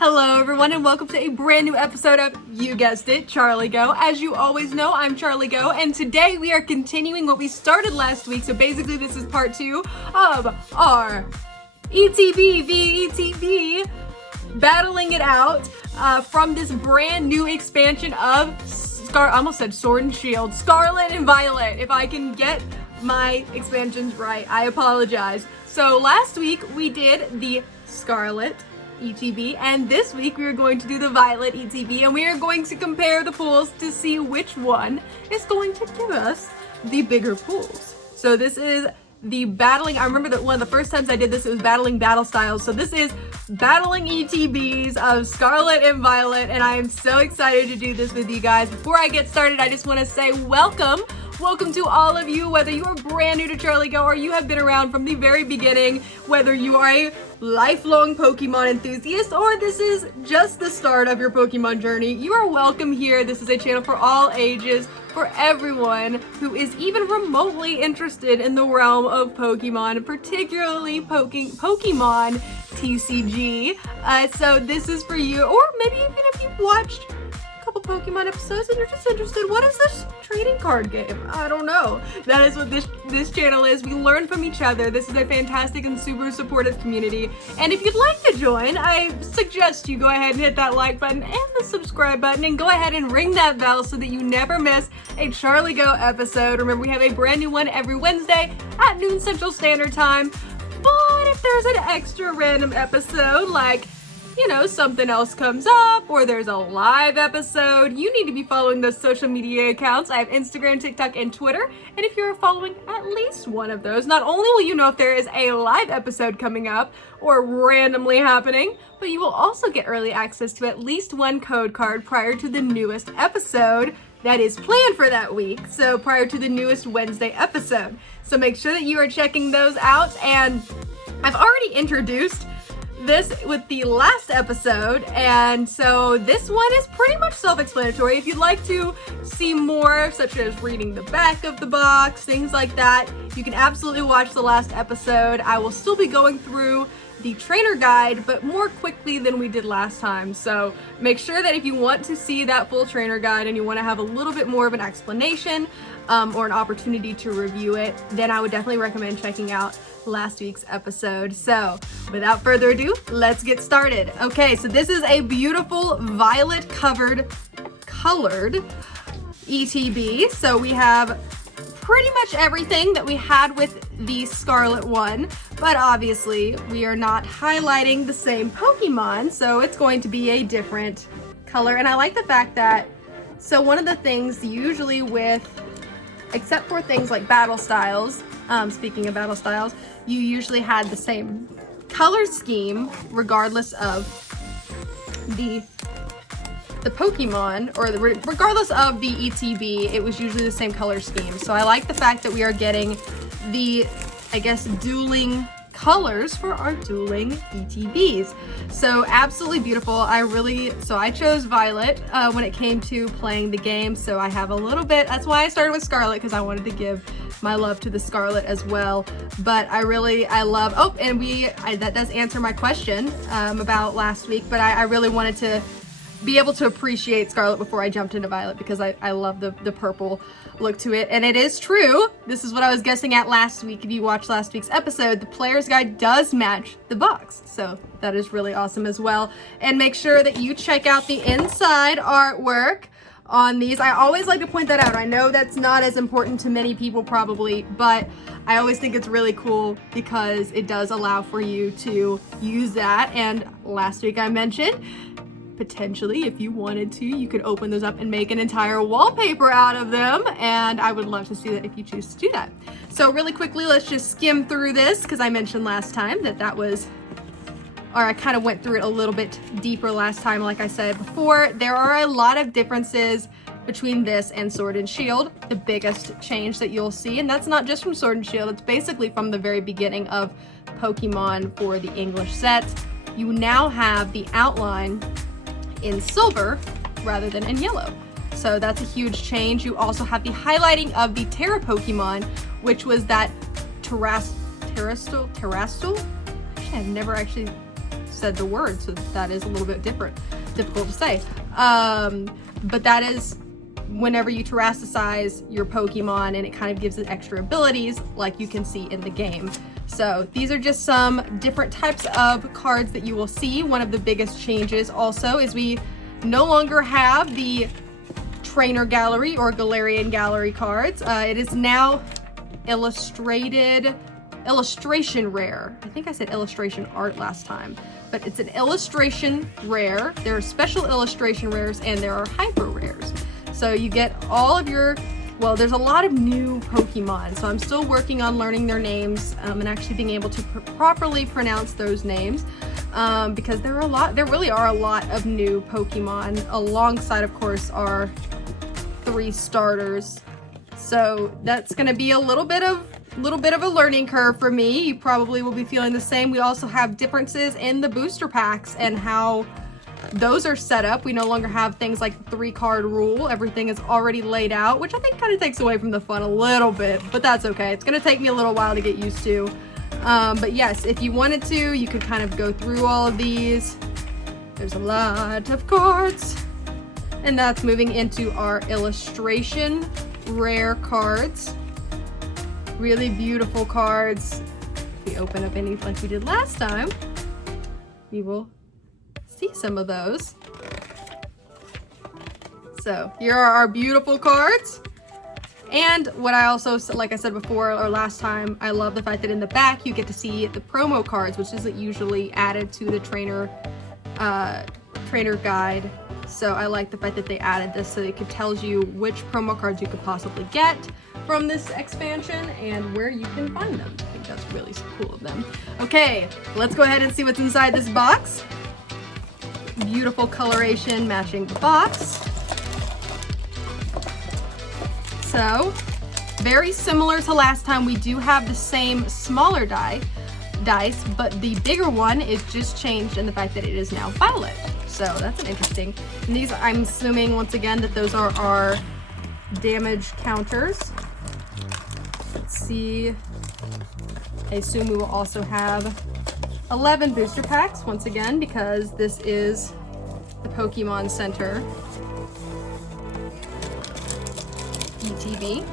Hello everyone and welcome to a brand new episode of, you guessed it, Charlie Geaux. As you always know, I'm Charlie Geaux, and today we are continuing what we started last week. So basically this is part 2 of our ETB v ETB battling it out from this brand new expansion of I almost said Sword and Shield, Scarlet and Violet. If I can get my expansions right, I apologize. So last week we did the Scarlet ETB, and this week we are going to do the Violet ETB, and we are going to compare the pools to see which one is going to give us the bigger pools. So this is the battling. I remember that one of the first times I did this, it was battling battle styles. So this is battling ETBs of Scarlet and Violet, and I am so excited to do this with you guys. Before I get started, I just want to say welcome to all of you, whether you are brand new to Charlie Geaux or you have been around from the very beginning, whether you are a lifelong Pokemon enthusiast or this is just the start of your Pokemon journey, you are welcome here. This is a channel for all ages, for everyone who is even remotely interested in the realm of Pokemon, particularly Pokemon TCG. So this is for you, or maybe even if you've watched couple Pokemon episodes and you're just interested, what is this trading card game? I don't know. That is what this channel is. We learn from each other. This is a fantastic and super supportive community. And if you'd like to join, I suggest you go ahead and hit that like button and the subscribe button, and go ahead and ring that bell so that you never miss a Charlie Geaux episode. Remember, we have a brand new one every Wednesday at noon Central Standard Time. But if there's an extra random episode, like, you know, something else comes up or there's a live episode, you need to be following those social media accounts. I have Instagram, TikTok, and Twitter. And if you're following at least one of those, not only will you know if there is a live episode coming up or randomly happening, but you will also get early access to at least one code card prior to the newest episode that is planned for that week. So prior to the newest Wednesday episode. So make sure that you are checking those out. And I've already introduced this with the last episode, and so this one is pretty much self-explanatory. If you'd like to see more, such as reading the back of the box, things like that, you can absolutely watch the last episode. I will still be going through the trainer guide, but more quickly than we did last time. So make sure that if you want to see that full trainer guide and you want to have a little bit more of an explanation or an opportunity to review it, then I would definitely recommend checking out last week's episode. So without further ado, let's get started. Okay, so this is a beautiful violet colored ETB. So we have pretty much everything that we had with the Scarlet one, but obviously we are not highlighting the same Pokemon, so it's going to be a different color. And I like the fact that, so one of the things usually with, except for things like battle styles, speaking of battle styles, you usually had the same color scheme regardless of the Pokemon, or regardless of the ETB, it was usually the same color scheme. So I like the fact that we are getting the, I guess, dueling colors for our dueling ETBs. So absolutely beautiful. I chose Violet when it came to playing the game. So I have a little bit, that's why I started with Scarlet, because I wanted to give my love to the Scarlet as well. But I love, that does answer my question about last week, but I really wanted to be able to appreciate Scarlet before I jumped into Violet, because I love the purple look to it. And it is true, this is what I was guessing at last week. If you watched last week's episode, the player's guide does match the box, so that is really awesome as well. And make sure that you check out the inside artwork on these. I always like to point that out. I know that's not as important to many people probably, but I always think it's really cool because it does allow for you to use that. And last week I mentioned, potentially, if you wanted to, you could open those up and make an entire wallpaper out of them, and I would love to see that if you choose to do that. So really quickly, let's just skim through this, because I mentioned last time that was, or I kind of went through it a little bit deeper last time. Like I said before, there are a lot of differences between this and Sword and Shield. The biggest change that you'll see, and that's not just from Sword and Shield, it's basically from the very beginning of Pokemon for the English set. You now have the outline in silver rather than in yellow. So that's a huge change. You also have the highlighting of the Terra Pokemon, which was that Terrastal? I've never actually said the word, so that is a little bit difficult to say. But that is whenever you terrasticize your Pokemon, and it kind of gives it extra abilities like you can see in the game. So these are just some different types of cards that you will see. One of the biggest changes also is we no longer have the Trainer Gallery or Galarian Gallery cards. It is now illustration rare. I think I said illustration art last time, but it's an illustration rare. There are special illustration rares and there are hyper rares. So you get all of your, well, there's a lot of new Pokemon, so I'm still working on learning their names and actually being able to properly pronounce those names, because there really are a lot of new Pokemon alongside, of course, our 3 starters. So that's going to be a little bit of a learning curve for me. You probably will be feeling the same. We also have differences in the booster packs and how those are set up. We no longer have things like the 3-card rule. Everything is already laid out, which I think kind of takes away from the fun a little bit, but that's okay. It's going to take me a little while to get used to. But yes, if you wanted to, you could kind of go through all of these. There's a lot of cards. And that's moving into our illustration rare cards. Really beautiful cards. If we open up any like we did last time, we will see some of those. So here are our beautiful cards. And what I also, like I said before or last time, I love the fact that in the back you get to see the promo cards, which isn't usually added to the trainer guide. So I like the fact that they added this so it tells you which promo cards you could possibly get from this expansion and where you can find them. I think that's really cool of them. Okay, let's go ahead and see what's inside this box. Beautiful coloration matching the box. So, very similar to last time, we do have the same smaller dice, but the bigger one is just changed in the fact that it is now violet. So that's an interesting. And these, I'm assuming once again that those are our damage counters. Let's see. I assume we will also have 11 booster packs once again because this is the Pokemon Center ETB.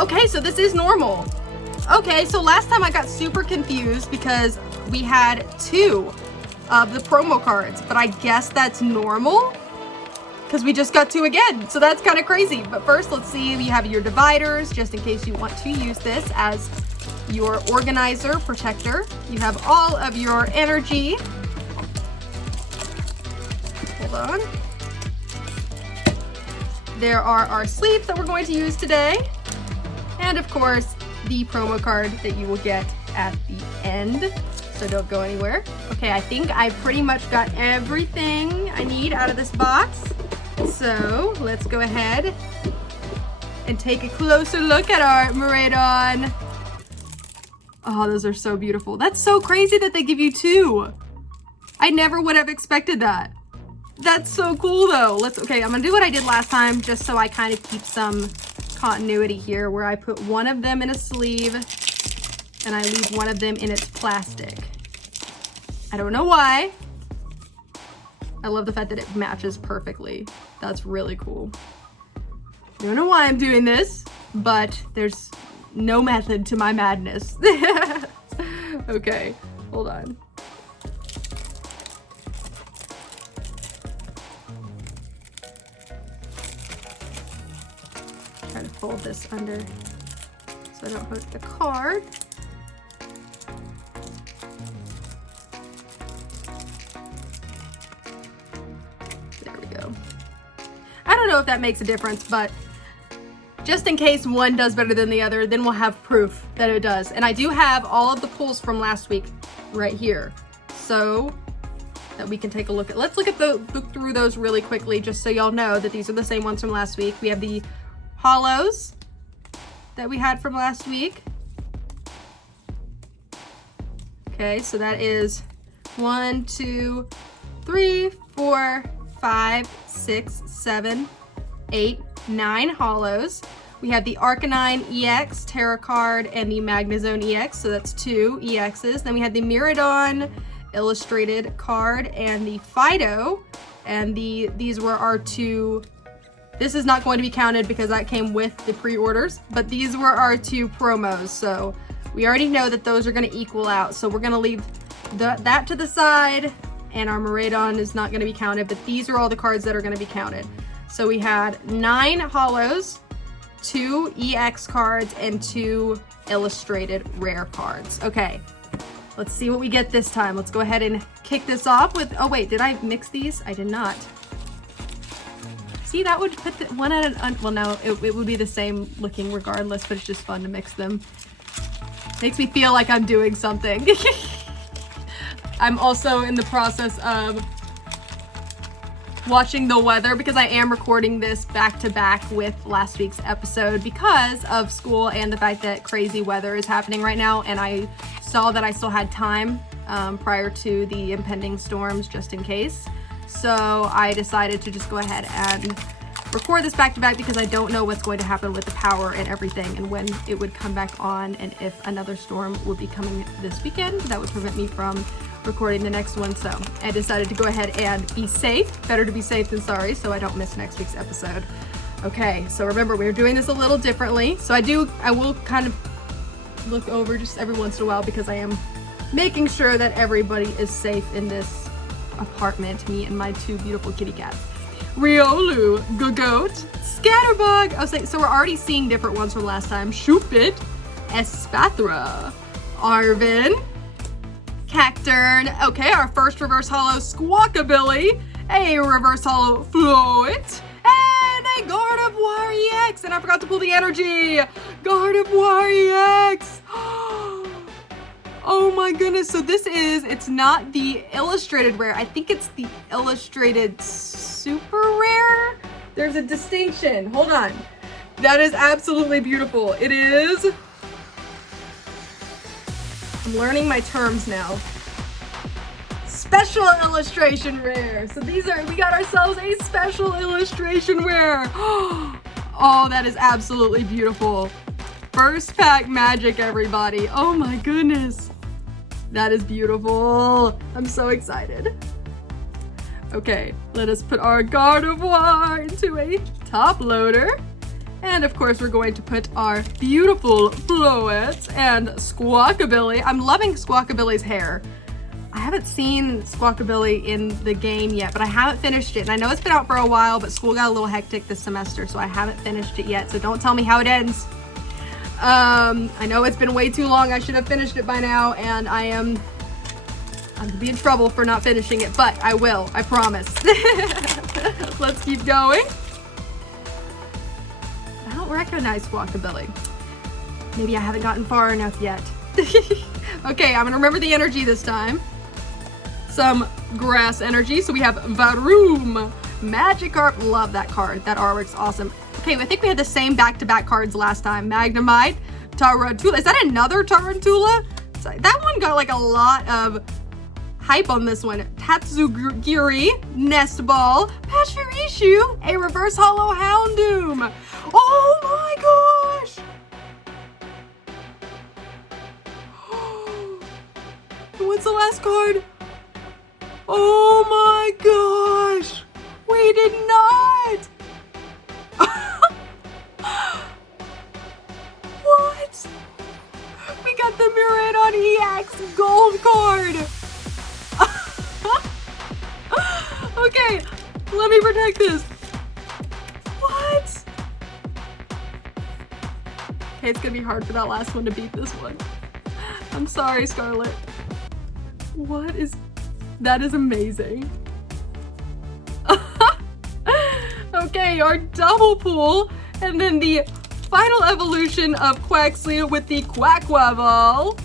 Okay, so this is normal. Okay, so last time I got super confused because we had 2 of the promo cards, but I guess that's normal because we just got 2 again, so that's kind of crazy. But first, let's see, you have your dividers just in case you want to use this as your organizer protector. You have all of your energy. Hold on. There are our sleeves that we're going to use today, and of course the promo card that you will get at the end, so don't go anywhere. Okay, I think I pretty much got everything I need out of this box, so let's go ahead and take a closer look at our Miraidon. Oh, those are so beautiful. That's so crazy that they give you 2. I never would have expected that. That's so cool though. Okay, I'm gonna do what I did last time just so I kind of keep some continuity here, where I put one of them in a sleeve and I leave one of them in its plastic. I don't know why. I love the fact that it matches perfectly. That's really cool. I don't know why I'm doing this, but there's no method to my madness. Okay, hold on. Try to fold this under so I don't hurt the card. There we go. I don't know if that makes a difference, but just in case one does better than the other, then we'll have proof that it does. And I do have all of the pulls from last week right here, so that we can take a look at. Let's look through those really quickly, just so y'all know that these are the same ones from last week. We have the hollows that we had from last week. Okay, so that is 1, 2, 3, 4, 5, 6, 7, 8, 9 hollows. We have the Arcanine EX Terra card and the Magnezone EX, so that's 2 EXs. Then we had the Miraidon illustrated card and the Fido, and these were our 2. This is not going to be counted because that came with the pre-orders, but these were our 2 promos, so we already know that those are going to equal out. So we're going to leave that to the side, and our Miraidon is not going to be counted, but these are all the cards that are going to be counted. So we had 9 holos, 2 EX cards, and 2 illustrated rare cards. Okay, let's see what we get this time. Let's go ahead and kick this off with, oh wait, did I mix these? I did not. See, that would put the one at an, well no, it would be the same looking regardless, but it's just fun to mix them. Makes me feel like I'm doing something. I'm also in the process of watching the weather because I am recording this back to back with last week's episode because of school and the fact that crazy weather is happening right now, and I saw that I still had time prior to the impending storms just in case. So I decided to just go ahead and record this back to back because I don't know what's going to happen with the power and everything and when it would come back on, and if another storm would be coming this weekend that would prevent me from recording the next one. So I decided to go ahead and be safe. Better to be safe than sorry, so I don't miss next week's episode. Okay, so remember, we're doing this a little differently. So I will kind of look over just every once in a while because I am making sure that everybody is safe in this apartment, me and my 2 beautiful kitty cats. Riolu, Gogoat, Scatterbug. Oh, so we're already seeing different ones from last time. Shoopit, Espathra, Arvin, Cacturn. Okay, our first reverse holo Squawkabilly, a reverse holo Float, and a Gardevoir EX. And I forgot to pull the energy. Gardevoir EX. Oh my goodness, so this is, it's not the illustrated rare, I think it's the illustrated super rare? There's a distinction, hold on. That is absolutely beautiful. It is, I'm learning my terms now. Special illustration rare. So these are, we got ourselves a special illustration rare. Oh, that is absolutely beautiful. First pack magic, everybody. Oh my goodness. That is beautiful. I'm so excited. Okay, let us put our Gardevoir into a top loader. And of course, we're going to put our beautiful Floet and Squawkabilly. I'm loving Squawkabilly's hair. I haven't seen Squawkabilly in the game yet, but I haven't finished it. And I know it's been out for a while, but school got a little hectic this semester, so I haven't finished it yet. So don't tell me how it ends. I know it's been way too long. I should have finished it by now, and I'm gonna be in trouble for not finishing it, but I will, I promise. Let's keep going. I don't recognize Squawkabilly. Maybe I haven't gotten far enough yet. Okay, I'm gonna remember the energy this time. Some grass energy. So we have Varoom, Magikarp. Love that card. That artwork's awesome. Okay, I think we had the same back-to-back cards last time. Magnemite, Tarantula. Is that another Tarantula? That one got like a lot of hype on this one. Tatsugiri, Nestball, Pachirisu, a reverse holo Houndoom. Oh my gosh! What's the last card? Oh my gosh! We did not! What? We got the Miraidon EX gold card! Okay, let me protect this. What? Okay, it's gonna be hard for that last one to beat this one. I'm sorry, Scarlet. What is... That is amazing. Okay, our double pull, and then the final evolution of Quaxly with the Quackwavel.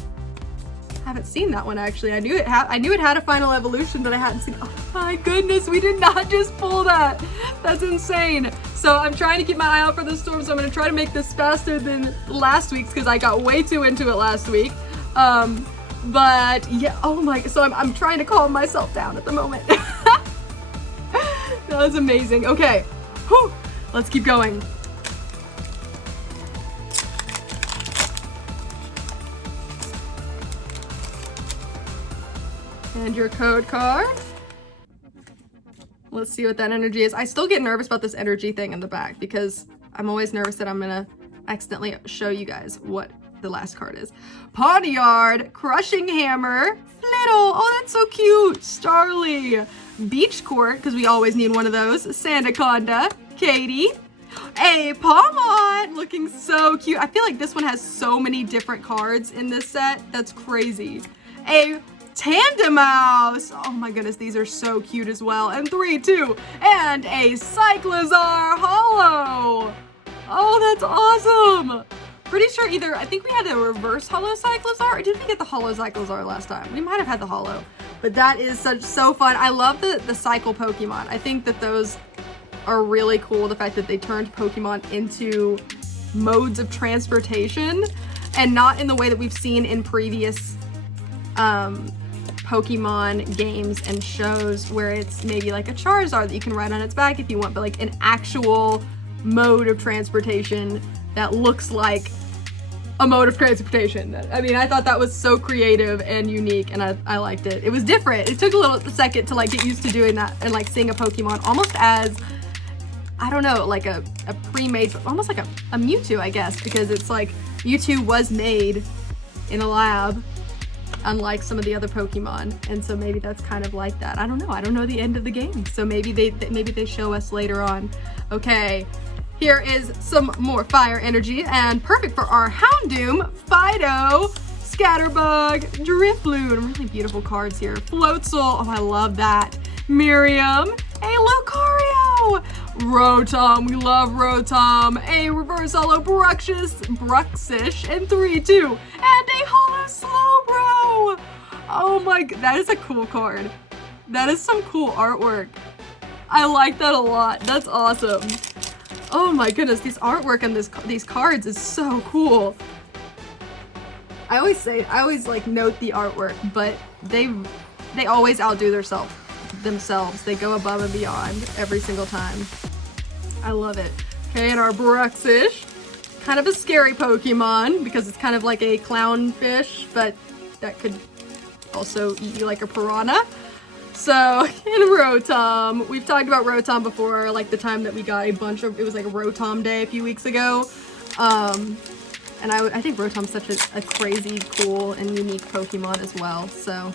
Haven't seen that one actually. I knew it had a final evolution, but I hadn't seen. Oh my goodness, we did not just pull that. That's insane. So I'm trying to keep my eye out for the storm. So I'm gonna try to make this faster than last week's because I got way too into it last week. But yeah, oh my, so I'm trying to calm myself down at the moment. That was amazing. Okay, whew, let's keep going. And your code card. Let's see what that energy is. I still get nervous about this energy thing in the back because I'm always nervous that I'm gonna accidentally show you guys what the last card is. Pawniard, Crushing Hammer, Flittle, oh that's so cute, Starly, Beach Court, because we always need one of those, Sandaconda, Katie, a Pawmont, looking so cute. I feel like this one has so many different cards in this set, that's crazy. A Tandemouse, oh my goodness, these are so cute as well, and 3, 2, and a Cyclozar Holo. Oh, that's awesome. Pretty sure either, I think we had a reverse holo Cyclozar, or did we get the holo Cyclozar last time? We might have had the holo, but that is so fun. I love the cycle Pokemon. I think that those are really cool. The fact that they turned Pokemon into modes of transportation and not in the way that we've seen in previous Pokemon games and shows where it's maybe like a Charizard that you can ride on its back if you want, but like an actual mode of transportation that looks like a mode of transportation. I mean, I thought that was so creative and unique, and I liked it. It was different. It took a second to like get used to doing that and like seeing a Pokemon almost as, I don't know, like a pre-made, almost like a Mewtwo, I guess, because it's like Mewtwo was made in a lab, unlike some of the other Pokemon, and so maybe that's kind of like that. I don't know. I don't know the end of the game, so maybe they show us later on. Okay, here is some more fire energy, and perfect for our Houndoom, Fido, Scatterbug, Drifloon. Really beautiful cards here. Floatzel, oh I love that. Miriam, a Lucario, Rotom, we love Rotom, a reverse holo Bruxish, and 3, 2, and a holo Slowbro. Oh my god, that is a cool card. That is some cool artwork. I like that a lot. That's awesome. Oh my goodness, these artwork on these cards is so cool. I always like note the artwork, but they always outdo themselves. They go above and beyond every single time. I love it. Okay, and our Bruxish, kind of a scary Pokemon because it's kind of like a clownfish, but that could also eat you like a piranha. So, in Rotom, we've talked about Rotom before, like the time that we got a bunch of, it was like a Rotom day a few weeks ago. And I think Rotom's such a crazy, cool, and unique Pokemon as well, so.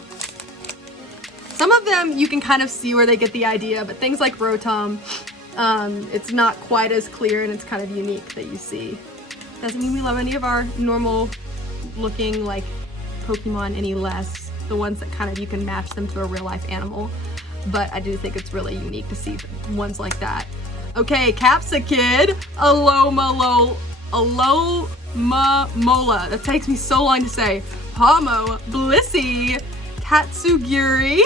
Some of them you can kind of see where they get the idea, but things like Rotom, it's not quite as clear and it's kind of unique that you see. Doesn't mean we love any of our normal looking like Pokemon any less. The ones that kind of you can match them to a real life animal, but I do think it's really unique to see ones like that. Okay, Capsakid, Alomomola, that takes me so long to say. Pomo, Blissey, Tatsugiri,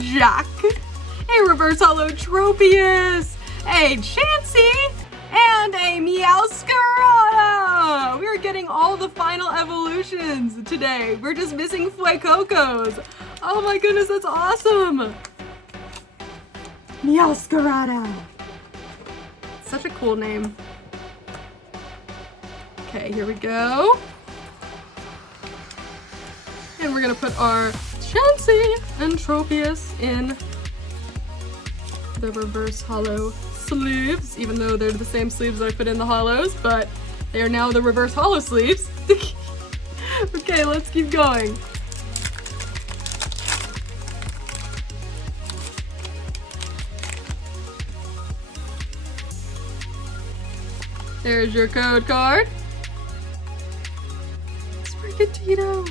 Jack, a reverse holo Tropius, a Chansey, and a Meowscarada! We're getting all the final evolutions today. We're just missing Fuecocos. Oh my goodness, that's awesome! Meowscarada! Such a cool name. Okay, here we go. And we're gonna put our Chansey and Tropius in the reverse holo sleeves, even though they're the same sleeves that I put in the holos, but they are now the reverse holo sleeves. Okay, let's keep going. There's your code card. Sprigatito.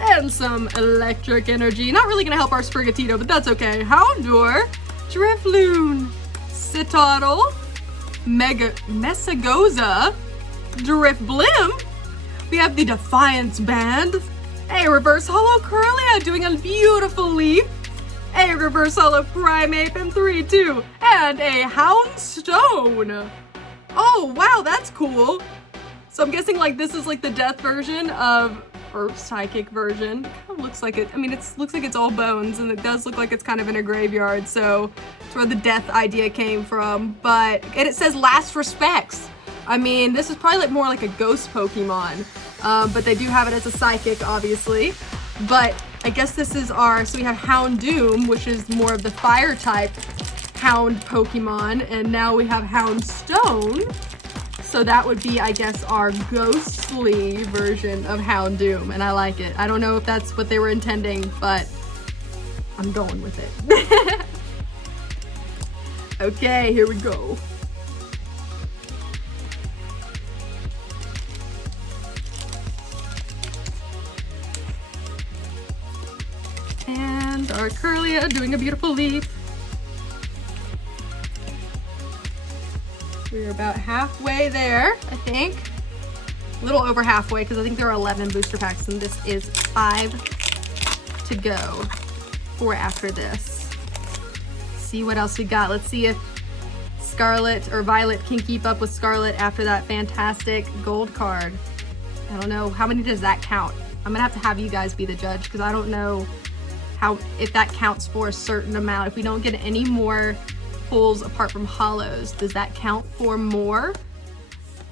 And some electric energy. Not really gonna help our Sprigatito, but that's okay. Houndour, Drifloon, Citadel, Mesagoza, Drifblim. We have the Defiance Band, a reverse holo Curlia doing a beautiful leap, a reverse holo Primeape in 3, 2, and a Houndstone. Oh wow, that's cool. So I'm guessing like this is like the death version of, or psychic version. It kind of looks like it, I mean, it looks like it's all bones, and it does look like it's kind of in a graveyard, so it's where the death idea came from. But, and it says last respects. I mean, this is probably like more like a ghost Pokemon, but they do have it as a psychic, obviously. But I guess this is our, so we have Houndoom, which is more of the fire type Hound Pokemon, and now we have Houndstone. So that would be, I guess, our ghostly version of Houndoom, and I like it. I don't know if that's what they were intending, but I'm going with it. Okay, here we go. And our Curlia doing a beautiful leaf. We're about halfway there, I think. A little over halfway because I think there are 11 booster packs and this is 5 to go for after this. See what else we got. Let's see if Scarlet or Violet can keep up with Scarlet after that fantastic gold card. I don't know. How many does that count? I'm gonna have you guys be the judge because I don't know if that counts for a certain amount. If we don't get any more pulls apart from hollows, does that count for more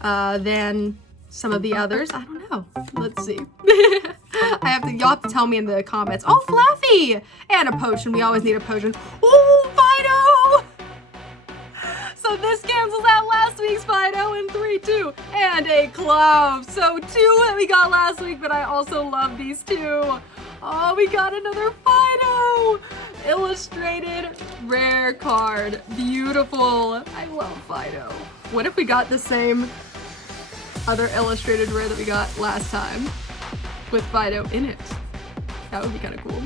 than some of the others? I don't know. Let's see. Y'all have to tell me in the comments. Oh, Fluffy! And a potion. We always need a potion. Oh, Fido! So this cancels out last week's Fido in 3, 2, and a Clove. So 2 that we got last week, but I also love these 2. Oh, we got another Fido! Illustrated rare card. Beautiful. I love Fido. What if we got the same other illustrated rare that we got last time with Fido in it? That would be kind of cool.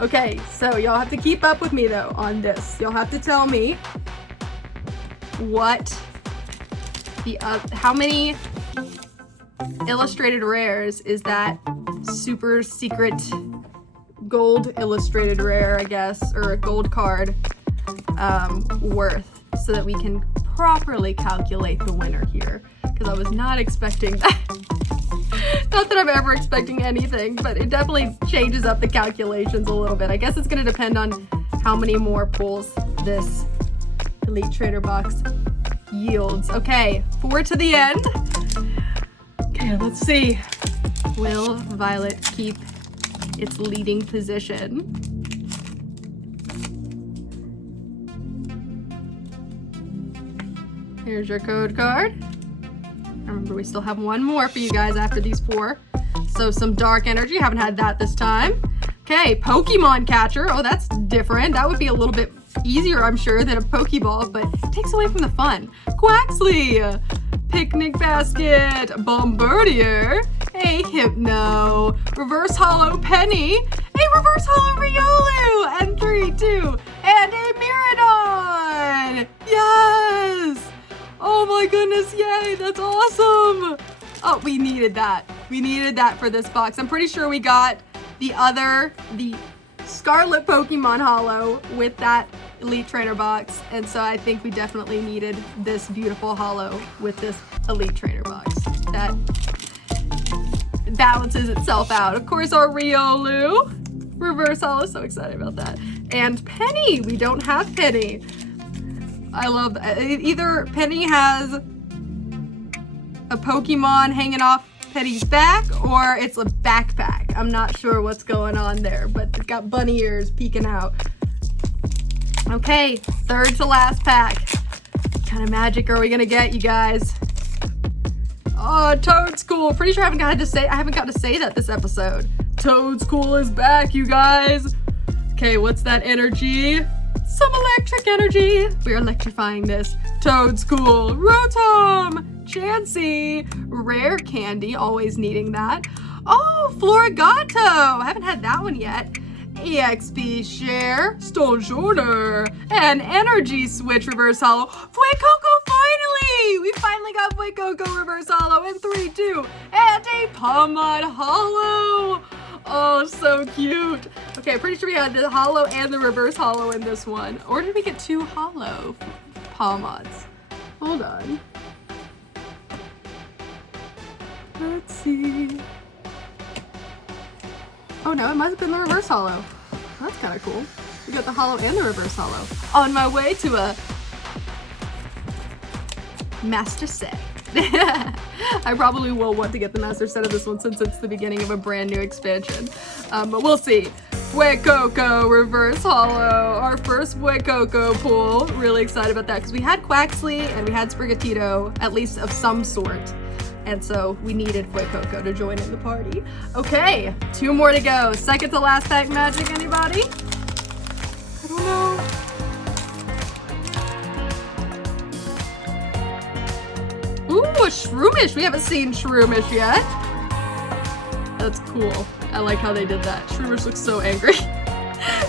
Okay, so y'all have to keep up with me though on this. Y'all have to tell me what how many illustrated rares is that super secret gold illustrated rare, I guess, or a gold card worth, so that we can properly calculate the winner here, because I was not expecting that. Not that I'm ever expecting anything, but it definitely changes up the calculations a little bit. I guess it's going to depend on how many more pulls this Elite Trainer box yields. Okay, 4 to the end. Okay, let's see. Will Violet keep its leading position? Here's your code card. Remember, we still have one more for you guys after these 4. So some dark energy, haven't had that this time. Okay, Pokemon Catcher. Oh, that's different. That would be a little bit easier, I'm sure, than a Pokeball, but it takes away from the fun. Quaxley, Picnic Basket, Bombardier, a Hypno, Reverse Hollow Penny, a Reverse Hollow Riolu, and 3, 2, and a Miradon! Yes! Oh my goodness, yay, that's awesome! Oh, we needed that. We needed that for this box. I'm pretty sure we got the Scarlet Pokemon Hollow with that Elite Trainer box, and so I think we definitely needed this beautiful Hollow with this Elite Trainer box. That balances itself out. Of course, our Riolu Reverse Hollow, so excited about that. And Penny, we don't have Penny. I love that. Either Penny has a Pokemon hanging off Penny's back, or it's a backpack. I'm not sure what's going on there, but it's got bunny ears peeking out. Okay, 3rd to last pack. What kind of magic are we gonna get, you guys? Oh, Toadscool. Pretty sure I haven't got to say that this episode. Toadscool is back, you guys. Okay, what's that energy? Some electric energy. We're electrifying this. Toadscool, Rotom, Chansey, Rare Candy, always needing that. Oh, Florigato. I haven't had that one yet. EXP Share, Stonjourner, and Energy Switch Reverse Hollow. Fuecoco, finally! We finally got Fuecoco Reverse Hollow in 3, 2, and a Pomod Hollow. Oh, so cute. Okay, pretty sure we had the Hollow and the Reverse Hollow in this one. Or did we get 2 Hollow Pomods? Hold on. Let's see. Oh no, it must have been the Reverse Hollow. That's kind of cool. We got the Hollow and the Reverse Hollow. On my way to a Master Set. I probably will want to get the Master Set of this one since it's the beginning of a brand new expansion. But we'll see. Fuecoco reverse holo. Our first Fuecoco pull. Really excited about that because we had Quaxley and we had Sprigatito, at least of some sort. And so we needed Fuecoco to join in the party. Okay, 2 more to go. Second to last pack magic, anybody? I don't know. Ooh, a Shroomish. We haven't seen Shroomish yet. That's cool. I like how they did that. Shroomish looks so angry.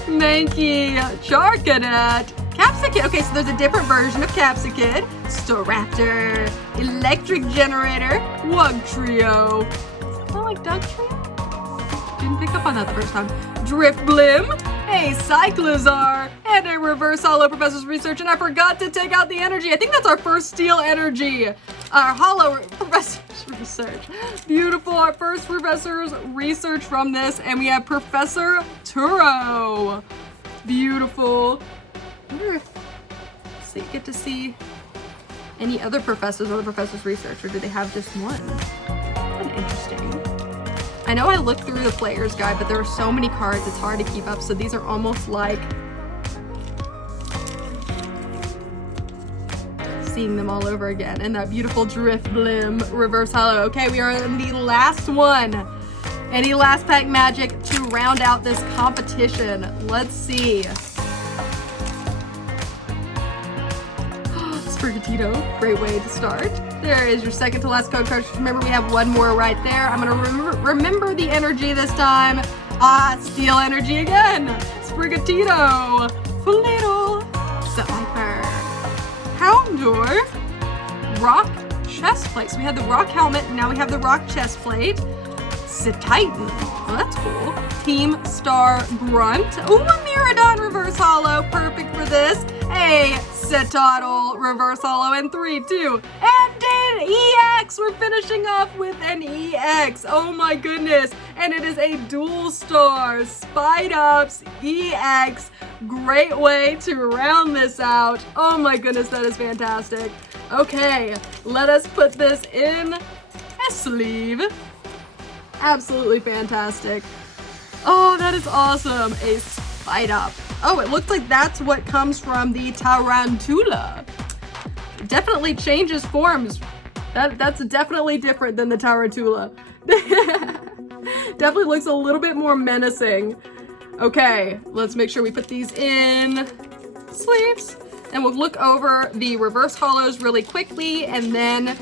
Mankey, Charcadet, Capsicid. Okay, so there's a different version of Capsicid. Staraptor, Electric Generator, Wugtrio. Is it kind of like Dugtrio? Didn't pick up on that the first time. Drifblim, a Cyclizar, and a reverse holo Professor's Research. And I forgot to take out the energy. I think that's our first steel energy. Our holo Professor's Research. Beautiful, our first Professor's Research from this. And we have Professor Turo. Beautiful. I wonder if we get to see any other professors or the Professor's Research, or do they have just one? That's interesting. I know I looked through the player's guide, but there are so many cards, it's hard to keep up. So these are almost like seeing them all over again. And that beautiful Drifblim reverse holo. Okay, we are in the last one. Any last pack magic to round out this competition? Let's see. Sprigatito, great way to start. There is your second to last code card. Just remember, we have one more right there. I'm gonna remember the energy this time. Steel energy again. Sprigatito, Flittle, Slifer, Houndour, Rock chest plate. So we had the rock helmet, and now we have the rock chest plate. Titan. Oh, that's cool. Team Star Grunt. Ooh, a Miraidon reverse holo. Perfect for this. A Cetoddle reverse holo in 3, 2, and an EX. We're finishing off with an EX. Oh my goodness. And it is a dual star Spidops EX. Great way to round this out. Oh my goodness, that is fantastic. Okay, let us put this in a sleeve. Absolutely fantastic. Oh, that is awesome. A Spidops. Oh, it looks like that's what comes from the Tarantula. It definitely changes forms. That's definitely different than the Tarantula. Definitely looks a little bit more menacing. Okay, let's make sure we put these in sleeves. And we'll look over the reverse holos really quickly, and then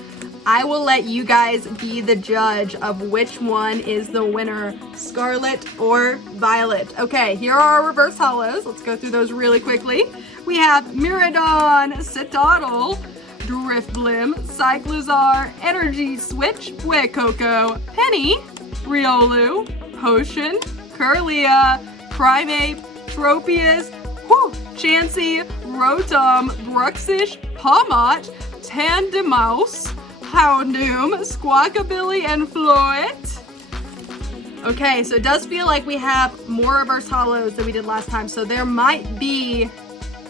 I will let you guys be the judge of which one is the winner, Scarlet or Violet. Okay, here are our reverse holos. Let's go through those really quickly. We have Miraidon, Cetoddle, Drifblim, Cyclizar, Energy Switch, Fuecoco, Penny, Riolu, Potion, Kirlia, Primeape, Tropius, Chansey, Rotom, Bruxish, Pawmot, Tandemaus, Houndoom, Squawkabilly, and Floet. Okay, so it does feel like we have more reverse holos than we did last time, so there might be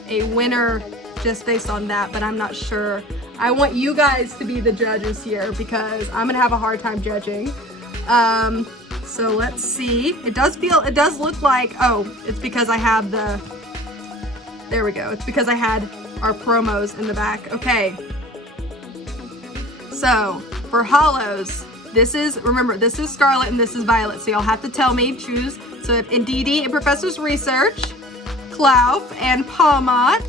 a winner just based on that, but I'm not sure. I want you guys to be the judges here because I'm gonna have a hard time judging. So let's see. It does look like, oh, it's because I have there we go. It's because I had our promos in the back. Okay. So for holos, remember, this is Scarlet and this is Violet. So you'll have to tell me, choose. So if Indeedee and Professor's Research, Klawf and Pawmot,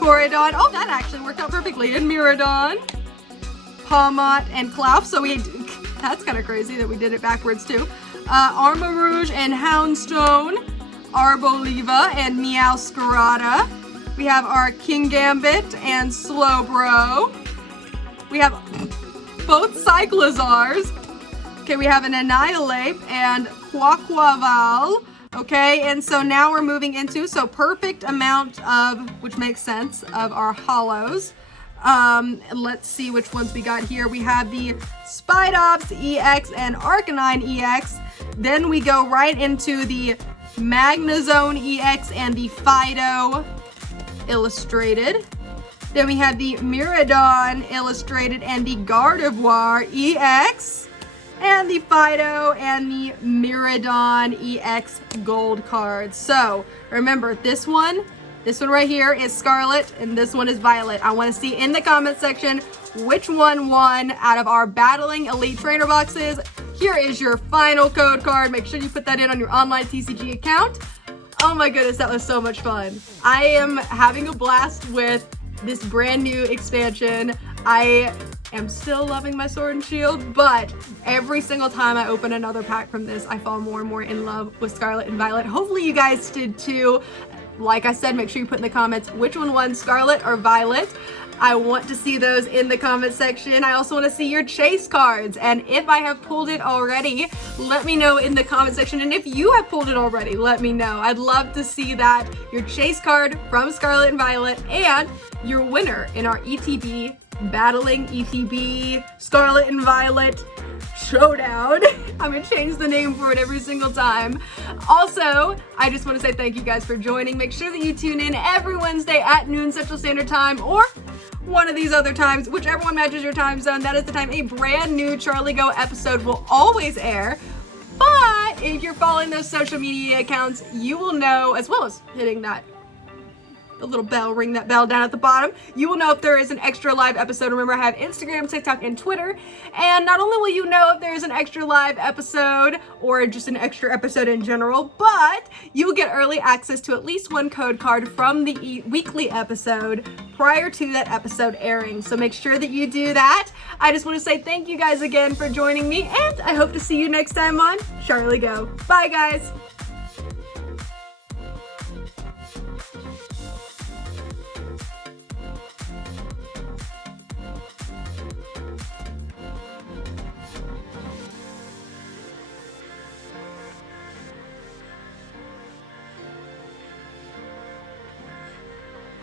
Corridon. Oh, that actually worked out perfectly. And Miraidon, Pawmot, and Klawf. So that's kind of crazy that we did it backwards too. Armarouge and Houndstone, Arboliva and Meowscarada. We have our Kingambit and Slowbro. We have both Cyclizars. Okay, we have an Annihilate and Quaquaval. Okay, and so now we're moving into, so perfect amount of, which makes sense, of our holos. Let's see which ones we got here. We have the Spidops EX and Arcanine EX. Then we go right into the Magnezone EX and the Fido Illustrated. Then we have the Miraidon Illustrated and the Gardevoir EX. and the Fido and the Miradon EX gold cards. So remember, this one right here is Scarlet, and this one is Violet. I want to see in the comment section which one won out of our Battling Elite Trainer boxes. Here is your final code card. Make sure you put that in on your online TCG account. Oh my goodness, that was so much fun. I am having a blast with this brand new expansion. I am still loving my Sword and Shield, but every single time I open another pack from this, I fall more and more in love with Scarlet and Violet. Hopefully you guys did too. Like I said, make sure you put in the comments which one won, Scarlet or Violet. I want to see those in the comment section. I also want to see your chase cards, and if I have pulled it already, let me know in the comment section, and if you have pulled it already, let me know. I'd love to see that, your chase card from Scarlet and Violet, and your winner in our ETB Battling ETB Scarlet and Violet Showdown. I'm gonna change the name for it every single time. Also, I just want to say thank you guys for joining. Make sure that you tune in every Wednesday at noon Central Standard Time, or one of these other times, whichever one matches your time zone. That is the time a brand new CharlieGeaux episode will always air. But if you're following those social media accounts, you will know, as well as hitting the little bell, ring that bell down at the bottom, you will know if there is an extra live episode. Remember, I have Instagram, TikTok, and Twitter, and not only will you know if there is an extra live episode or just an extra episode in general, but you will get early access to at least one code card from the weekly episode prior to that episode airing. So make sure that you do that. I just want to say thank you guys again for joining me, and I hope to see you next time on CharlieGeaux. Bye guys.